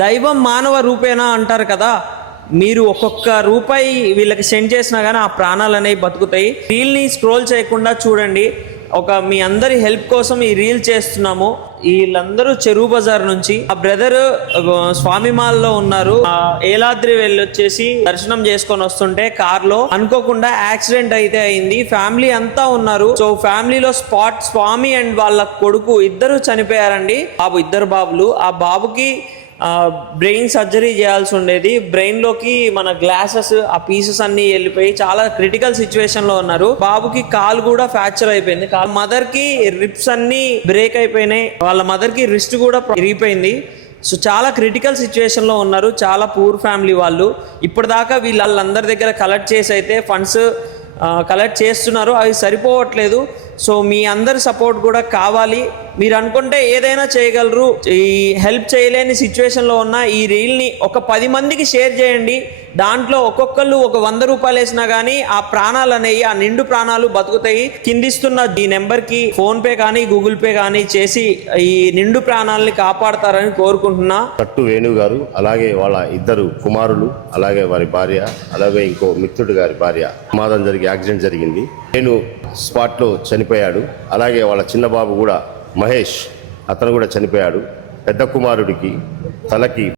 దైవం మానవ రూపేనా అంటారు కదా, మీరు ఒక్కొక్క రూపాయి వీళ్ళకి సెండ్ చేసినా కానీ ఆ ప్రాణాలు అనేవి బతుకుతాయి. రీల్ని స్క్రోల్ చేయకుండా చూడండి. మీ అందరి హెల్ప్ కోసం ఈ రీల్ చేస్తున్నాము. వీళ్ళందరూ చెరువు బజార్ నుంచి, ఆ బ్రదర్ స్వామిమాల్లో ఉన్నారు. ఏలాద్రి వెళ్ళొచ్చేసి దర్శనం చేసుకొని వస్తుంటే కార్ లో అనుకోకుండా యాక్సిడెంట్ అయితే అయింది. ఫ్యామిలీ అంతా ఉన్నారు. సో ఫ్యామిలీలో స్వామి అండ్ వాళ్ళ కొడుకు ఇద్దరు చనిపోయారండి. ఇద్దరు బాబులు. ఆ బాబుకి బ్రెయిన్ సర్జరీ చేయాల్సి ఉండేది. బ్రెయిన్ లోకి మన గ్లాసెస్ ఆ పీసెస్ అన్ని వెళ్ళిపోయి చాలా క్రిటికల్ సిచ్యువేషన్ లో ఉన్నారు. బాబుకి కాలు కూడా ఫ్రాక్చర్ అయిపోయింది. మదర్ కి రిప్స్ అన్ని బ్రేక్ అయిపోయినాయి. వాళ్ళ మదర్ కి రిస్ట్ కూడా ఇరిగిపోయింది. సో చాలా క్రిటికల్ సిచ్యువేషన్ లో ఉన్నారు. చాలా పూర్ ఫ్యామిలీ వాళ్ళు. ఇప్పటిదాకా వీళ్ళందరి దగ్గర కలెక్ట్ చేసి అయితే ఫండ్స్ కలెక్ట్ చేస్తున్నారు. అవి సరిపోవట్లేదు. సో మీ అందరి సపోర్ట్ కూడా కావాలి. మీరు అనుకుంటే ఏదైనా చేయగలరు. ఈ హెల్ప్ చేయలేని సిచ్యువేషన్లో ఉన్న ఈ రీల్ని ఒక 10 మందికి షేర్ చేయండి. దాంట్లో ఒక్కొక్కళ్ళు ఒక 100 రూపాయలు వేసినా కానీ ఆ ప్రాణాలు అనేవి, ఆ నిండు ప్రాణాలు బతుకుతాయి. కిందిస్తున్న ఈ నెంబర్కి ఫోన్పే కానీ గూగుల్ పే కానీ చేసి ఈ నిండు ప్రాణాలని కాపాడతారని కోరుకుంటున్నా. కట్టు వేణు గారు, అలాగే వాళ్ళ ఇద్దరు కుమారులు, అలాగే వారి భార్య, అలాగే ఇంకో మిత్రుడు గారి భార్య ప్రమాదం జరిగి యాక్సిడెంట్ జరిగింది. వేణు స్పాట్లో చనిపోయాడు. అలాగే వాళ్ళ చిన్న బాబు కూడా మహేష్, అతను కూడా చనిపోయాడు. పెద్ద కుమారుడికి తలకి